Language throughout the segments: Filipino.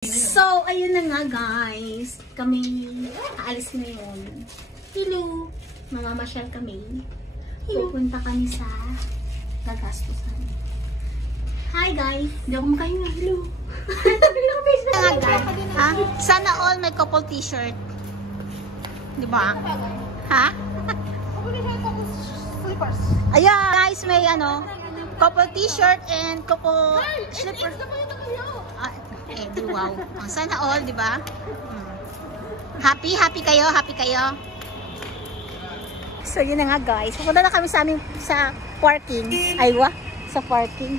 So, ayun na nga guys. Kami aalis ngayon. Hello! Mamamasyal kami. Pupunta kami sa gagastusan. Hi guys! Hindi ako makahinga. Hello! Ha? Sana all may couple t-shirt. Diba? Ha? Ayan guys, may ano, couple t-shirt and couple slipper. Wow. Sana all, di ba? Happy kayo, happy kayo. So, yun na nga guys. Pupunta na kami sa aming sa parking. Aywa, sa parking.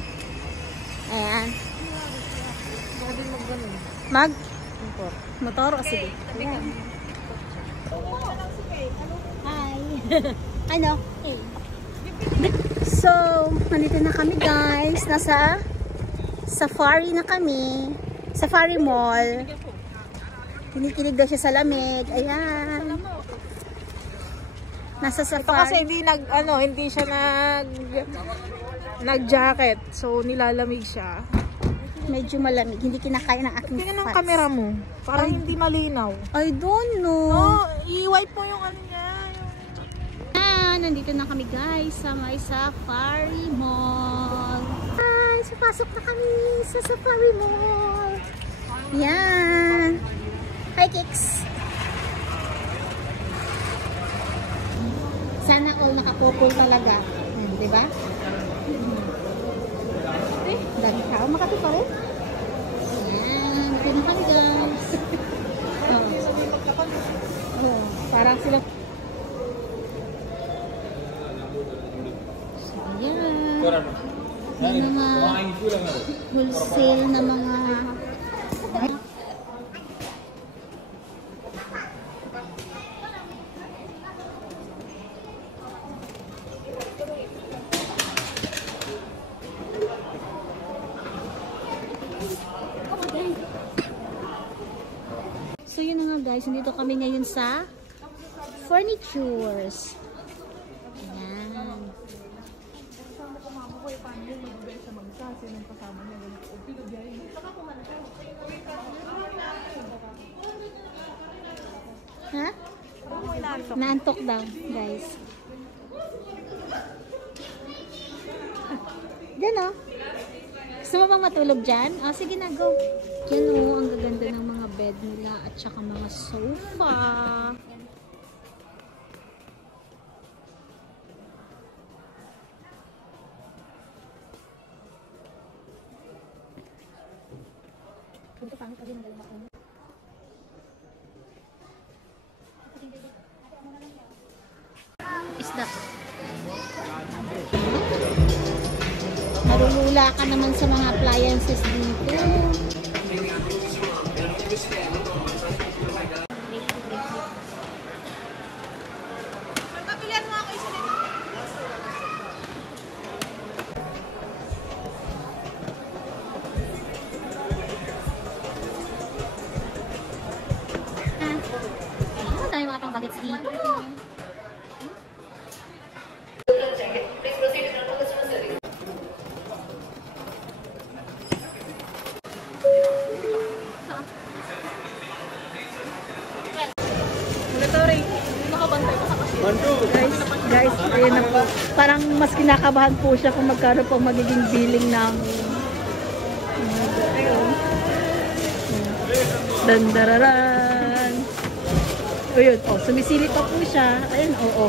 Ayan. Motor? O sige. Ayan. Hi. Ano? So, nandito na kami guys. Nasa safari na kami. Safari Mall. Kinikilig daw siya sa lamig. Ayan. Nasa safari. Ito kasi hindi siya nag-jacket. So, nilalamig siya. Medyo malamig. Hindi kinakaya ng aking tingnan ng camera mo. Parang hindi malinaw. I don't know. No, i-wipe mo yung ano niya. Nandito na kami guys sa may Safari Mall. Hi! So, pasok na kami sa Safari Mall. Yan. Hi, Kicks. Sana all nakapupul talaga. Diba? Dami tao. Makati pa rin. Yan. Dito na kami guys. Parang sila. Yan. Yung mga wholesale na mga So yun na nga guys, nandito kami ngayon sa furnitures. Ayan. Ha? Naantok daw guys. Diyan o. Gusto mo bang matulog dyan? Oh, sige na, go. Yan o, ang gaganda ng mga bed nila at saka mga sofa. Punto pangit kasi magaling ako. Isda. Marulula ka naman sa mga appliances dito. Magpapilihan mo ako isa nito. Ano tayo mga pang bagets dito? Guys, ayun na po. Parang mas kinakabahan po siya kung magkano po magiging billing namin. Dandararan. Ayun, oh, sumisilip pa po siya. Ayun, oo.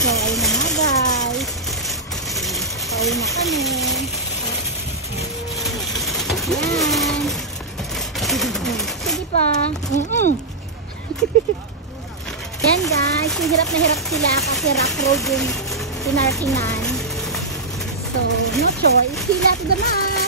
So, ayun na nga guys. Pauwi na kami. Yan. Sige pa. Yan guys. Yung hirap na hirap sila kasi rock road yung pinarkingan. So, no choice. Sila to the man.